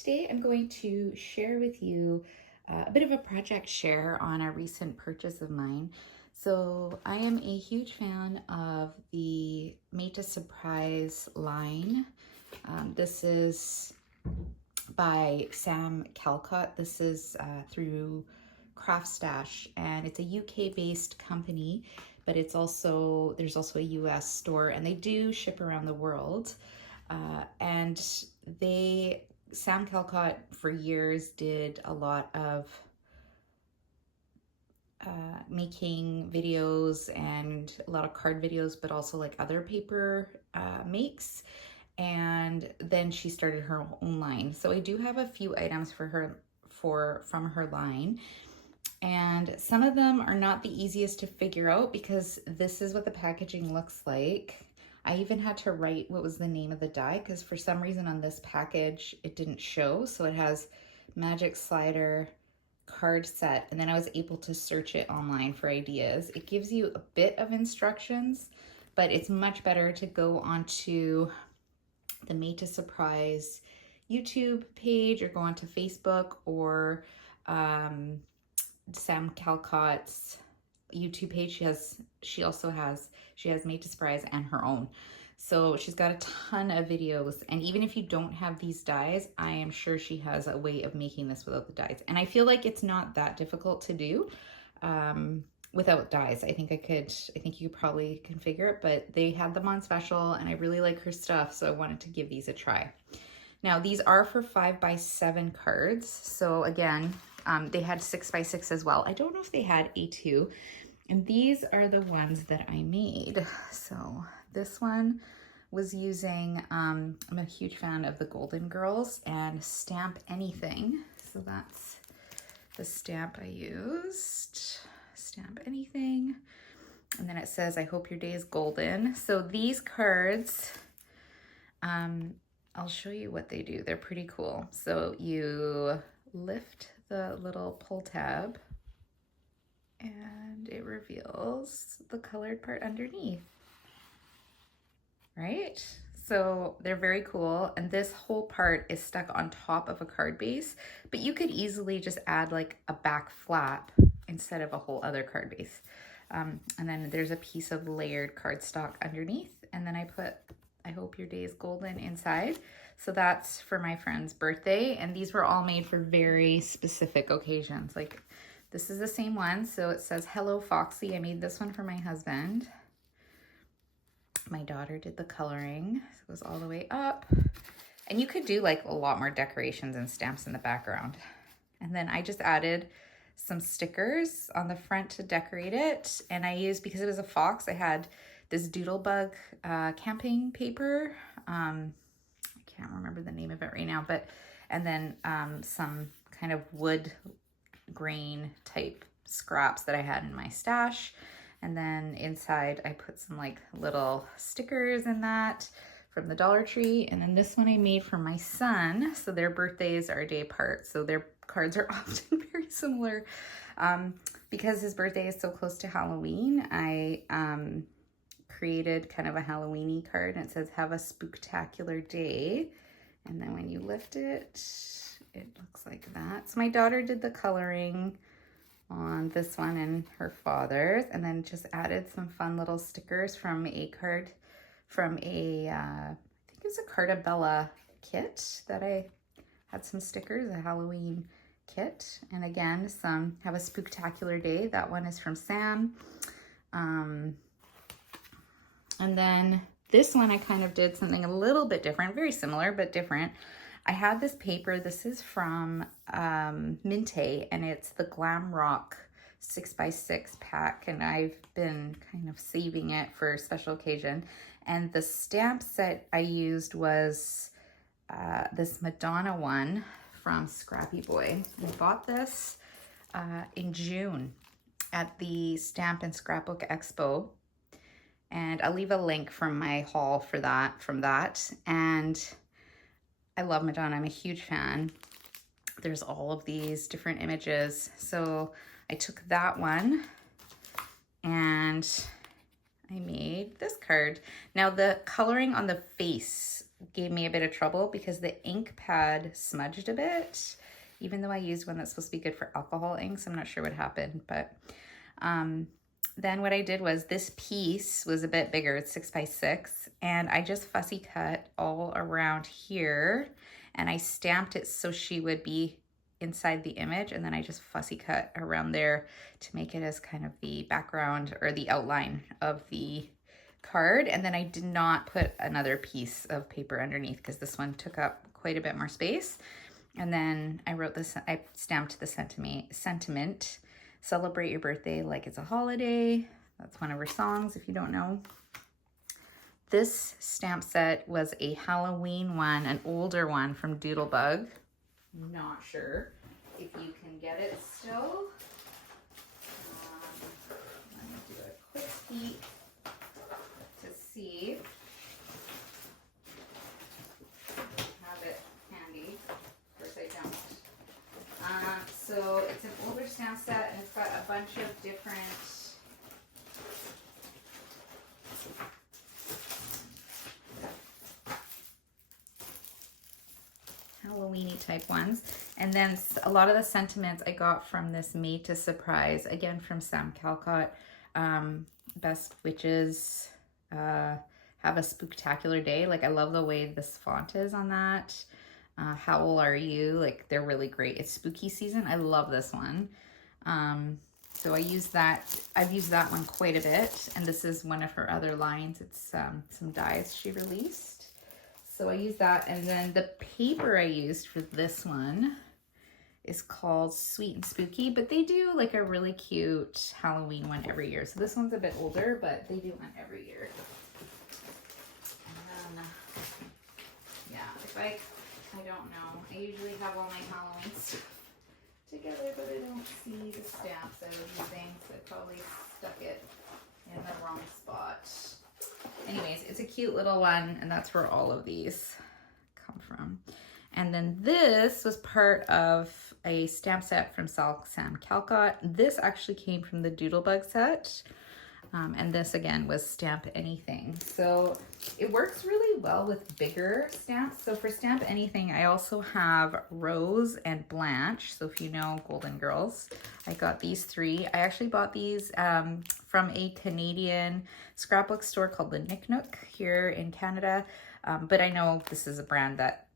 today I'm going to share with you a bit of a project share on a recent purchase of mine. So I am a huge fan of the Made to Surprise line. This is by Sam Calcott. This is through Craft Stash, and it's a UK based company, but there's also a US store, and they do ship around the world. And Sam Calcott for years did a lot of making videos and a lot of card videos, but also like other paper makes. And then she started her own line. So I do have a few items from her line. And some of them are not the easiest to figure out because this is what the packaging looks like. I even had to write what was the name of the die because for some reason on this package it didn't show. So it has Magic Slider card set, and then I was able to search it online for ideas. It gives you a bit of instructions, but it's much better to go onto the Made to Surprise YouTube page or go onto Facebook or Sam Calcott's YouTube page. She has Made to Surprise and her own. So she's got a ton of videos, and even if you don't have these dies, I am sure she has a way of making this without the dies. And I feel like it's not that difficult to do without dies. I think you could probably configure it, but they had them on special and I really like her stuff, so I wanted to give these a try. Now these are for 5x7 cards. So again, they had 6x6 as well. I don't know if they had A2, and these are the ones that I made. So this one was using, I'm a huge fan of the Golden Girls and Stamp Anything. So that's the stamp I used, Stamp Anything. And then it says, I hope your day is golden. So these cards, I'll show you what they do. They're pretty cool. So you lift the little pull tab and it reveals the colored part underneath, right? So they're very cool. And this whole part is stuck on top of a card base, but you could easily just add like a back flap instead of a whole other card base. And then there's a piece of layered cardstock underneath. And then I put, I hope your day is golden inside. So that's for my friend's birthday. And these were all made for very specific occasions. Like this is the same one. So it says, hello, Foxy. I made this one for my husband. My daughter did the coloring. So it goes all the way up. And you could do like a lot more decorations and stamps in the background. And then I just added some stickers on the front to decorate it. And I used, because it was a fox, I had this Doodlebug camping paper. I can't remember the name of it right now, but, and then some kind of wood grain type scraps that I had in my stash. And then inside I put some like little stickers in that from the Dollar Tree. And then this one I made for my son. So their birthdays are a day apart. So their cards are often very similar. Because his birthday is so close to Halloween, I created kind of a Halloween-y card, and it says, have a spooktacular day. And then when you lift it, it looks like that. So my daughter did the coloring on this one and her father's, and then just added some fun little stickers from a card, from a, I think it was a Cartabella kit that I had some stickers, a Halloween kit. And again, some have a spooktacular day. That one is from Sam. And then this one, I kind of did something a little bit different, very similar, but different. I had this paper, this is from Minte, and it's the Glam Rock 6x6 pack, and I've been kind of saving it for a special occasion. And the stamp set I used was this Madonna one from Scrappy Boy. I bought this in June at the Stamp and Scrapbook Expo. And I'll leave a link from my haul for that, And I love Madonna. I'm a huge fan. There's all of these different images. So I took that one and I made this card. Now the coloring on the face gave me a bit of trouble because the ink pad smudged a bit, even though I used one that's supposed to be good for alcohol inks. I'm not sure what happened, but then what I did was this piece was a bit bigger. It's 6x6, and I just fussy cut all around here, and I stamped it so she would be inside the image, and then I just fussy cut around there to make it as kind of the background or the outline of the card. And then I did not put another piece of paper underneath because this one took up quite a bit more space. And then I wrote this, I stamped the sentiment, celebrate your birthday like it's a holiday. That's one of her songs, if you don't know. This stamp set was a Halloween one, an older one from Doodlebug. Not sure if you can get it still. Let me do a quick peek to see. Have it handy. Of course I don't. So it's an older stamp set, and it's got a bunch of different Halloween-y type ones. And then a lot of the sentiments I got from this Made to Surprise, again from Sam Calcott. Best witches have a spooktacular day. Like, I love the way this font is on that. How old are you? Like, they're really great. It's spooky season. I love this one. So I use that. I've used that one quite a bit. And this is one of her other lines. It's some dies she released. So I use that. And then the paper I used for this one is called Sweet and Spooky, but they do like a really cute Halloween one every year. So this one's a bit older, but they do one every year. And then, yeah, if I don't know. I usually have all my Halloween stuff together, but I don't see the stamps I was using, so I probably stuck it in the wrong spot. Anyways, it's a cute little one, and that's where all of these come from. And then this was part of a stamp set from Sam Calcott. This actually came from the Doodlebug set. And this again was Stamp Anything. So it works really well with bigger stamps. So for Stamp Anything, I also have Rose and Blanche. So if you know Golden Girls, I got these three. I actually bought these from a Canadian scrapbook store called the Nick Nook here in Canada. But I know this is a brand that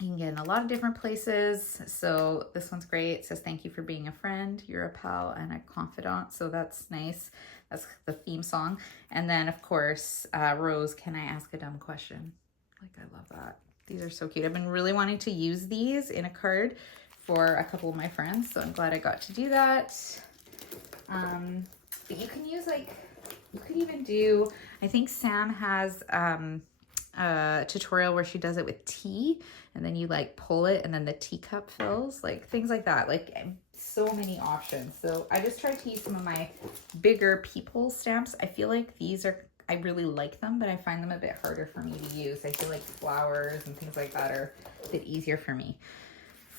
you can get in a lot of different places. So this one's great. It says, thank you for being a friend. You're a pal and a confidant. So that's nice. That's the theme song. And then, of course, Rose, can I ask a dumb question? Like, I love that. These are so cute. I've been really wanting to use these in a card for a couple of my friends, so I'm glad I got to do that. But you can use, like, you could even do, I think Sam has a tutorial where she does it with tea, and then you, like, pull it, and then the teacup fills, like, things like that. Like, so many options. So I just tried to use some of my bigger people stamps. I feel like these are, I really like them, but I find them a bit harder for me to use. I feel like flowers and things like that are a bit easier for me.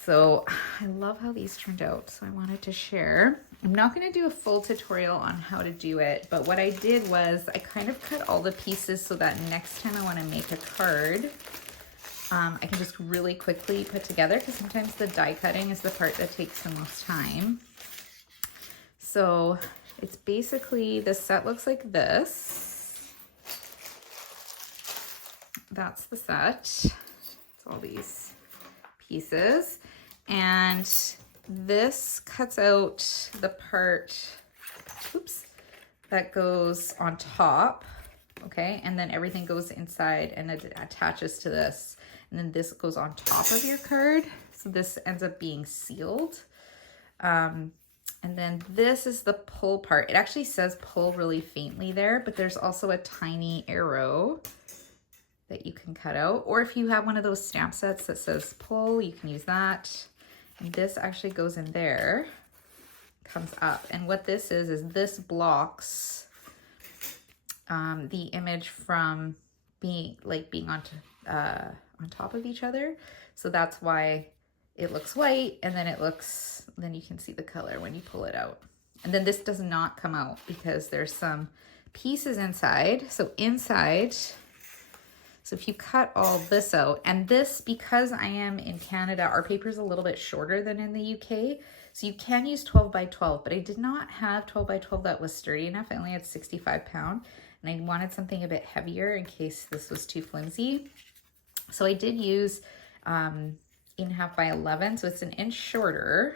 So I love how these turned out. So I wanted to share. I'm not going to do a full tutorial on how to do it, but what I did was I kind of cut all the pieces so that next time I want to make a card, I can just really quickly put together, because sometimes the die cutting is the part that takes the most time. So it's basically, the set looks like this. That's the set. It's all these pieces. And this cuts out the part, oops, that goes on top. Okay, and then everything goes inside and it attaches to this. And then this goes on top of your card. So this ends up being sealed. And then this is the pull part. It actually says pull really faintly there, but there's also a tiny arrow that you can cut out. Or if you have one of those stamp sets that says pull, you can use that. And this actually goes in there, comes up. And what this is this blocks the image from being on top of each other. So that's why it looks white, and then you can see the color when you pull it out. And then this does not come out because there's some pieces inside. So inside, So if you cut all this out, and this, because I am in Canada, our paper is a little bit shorter than in the UK. So you can use 12 by 12, but I did not have 12 by 12 that was sturdy enough. I only had 65 pound, and I wanted something a bit heavier in case this was too flimsy. So I did use 8.5 by 11, so it's an inch shorter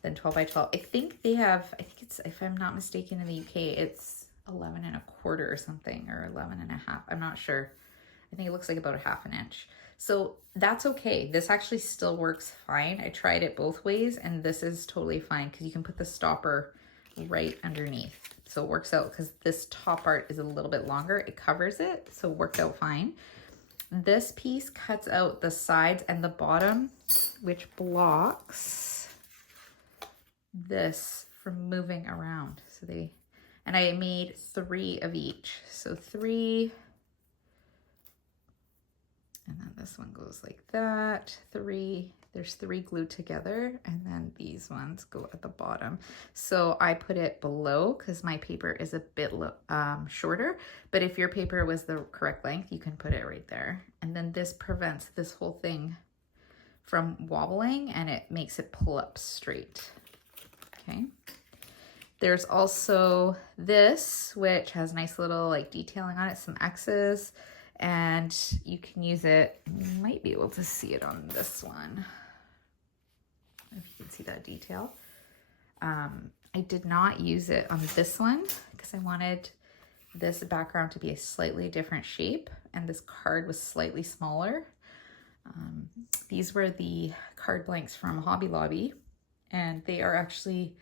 than 12 by 12. I think it's, if I'm not mistaken, in the UK, it's 11.25 or something, or 11.5. I'm not sure. I think it looks like about a half an inch. So that's okay. This actually still works fine. I tried it both ways, and this is totally fine because you can put the stopper right underneath. So it works out because this top part is a little bit longer. It covers it, so it worked out fine. This piece cuts out the sides and the bottom, which blocks this from moving around. So and I made 3 of each. So 3, and then this one goes like that. 3, there's 3 glued together, and then these ones go at the bottom. So I put it below because my paper is a bit shorter, but if your paper was the correct length, you can put it right there. And then this prevents this whole thing from wobbling, and it makes it pull up straight. Okay. There's also this, which has nice little like detailing on it, some X's, and you can use it. You might be able to see it on this one, if you can see that detail. I did not use it on this one because I wanted this background to be a slightly different shape, and this card was slightly smaller. These were the card blanks from Hobby Lobby, and they are actually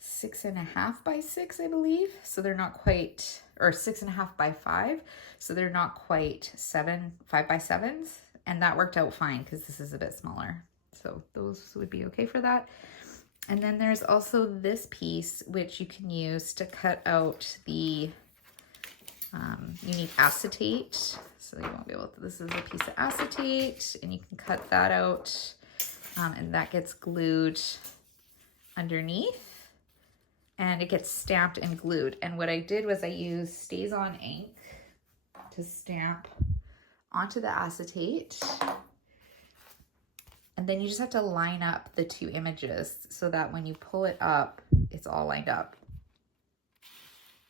6.5 by 6, I believe. So they're not quite, or 6.5 by 5. So they're not quite 5 by 7s. And that worked out fine because this is a bit smaller. So those would be okay for that. And then there's also this piece, which you can use to cut out the, you need acetate. So you won't be able to, this is a piece of acetate, and you can cut that out, and that gets glued underneath, and it gets stamped and glued. And what I did was I used Stays On ink to stamp onto the acetate. And then you just have to line up the 2 images so that when you pull it up, it's all lined up.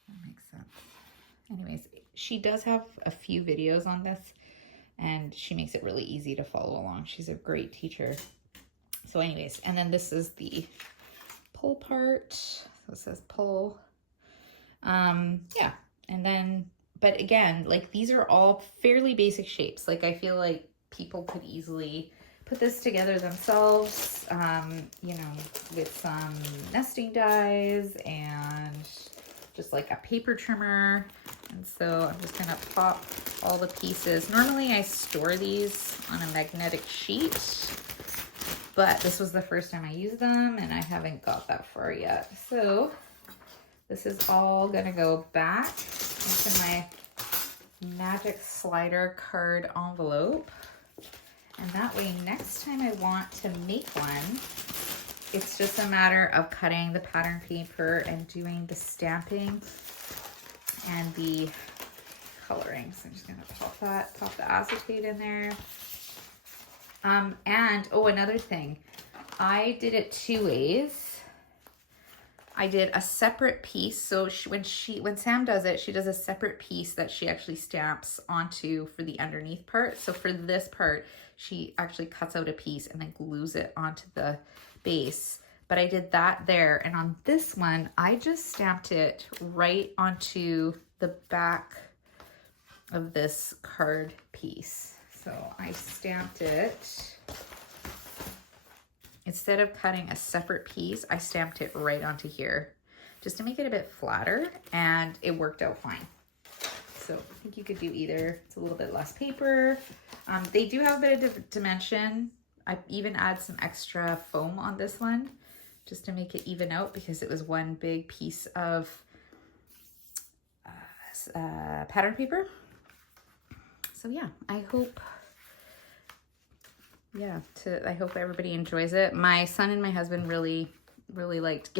That makes sense. Anyways, she does have a few videos on this, and she makes it really easy to follow along. She's a great teacher. So anyways, and then this is the pull part. So it says pull. Yeah, and then, but again, like these are all fairly basic shapes. Like I feel like people could easily put this together themselves, you know, with some nesting dies and just like a paper trimmer. And so I'm just gonna pop all the pieces. Normally I store these on a magnetic sheet, but this was the first time I used them and I haven't got that far yet. So this is all gonna go back into my magic slider card envelope. And that way, next time I want to make one, it's just a matter of cutting the pattern paper and doing the stamping and the coloring. So I'm just gonna pop the acetate in there. And, oh, another thing, I did it 2 ways. I did a separate piece. So when Sam does it, she does a separate piece that she actually stamps onto for the underneath part. So for this part, she actually cuts out a piece and then glues it onto the base. But I did that there. And on this one, I just stamped it right onto the back of this card piece. So I stamped it. Instead of cutting a separate piece, I stamped it right onto here just to make it a bit flatter, and it worked out fine. So I think you could do either. It's a little bit less paper. They do have a bit of dimension. I even add some extra foam on this one just to make it even out because it was one big piece of pattern paper. So yeah, I hope everybody enjoys it. My son and my husband really really liked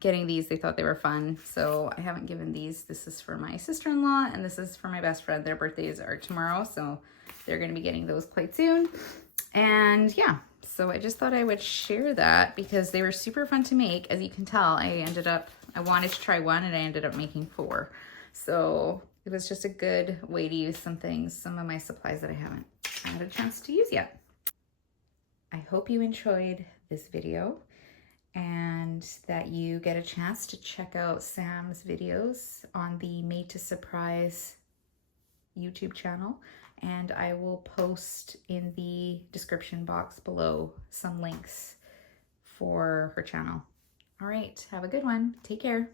getting these. They thought they were fun. So I haven't given these. This is for my sister-in-law and this is for my best friend. Their birthdays are tomorrow, so they're going to be getting those quite soon. And yeah, so I just thought I would share that because they were super fun to make. As you can tell, I wanted to try one and I ended up making 4. So it was just a good way to use some of my supplies that I haven't had a chance to use yet. I hope you enjoyed this video and that you get a chance to check out Sam's videos on the Made to Surprise YouTube channel. And I will post in the description box below some links for her channel. All right, have a good one. Take care.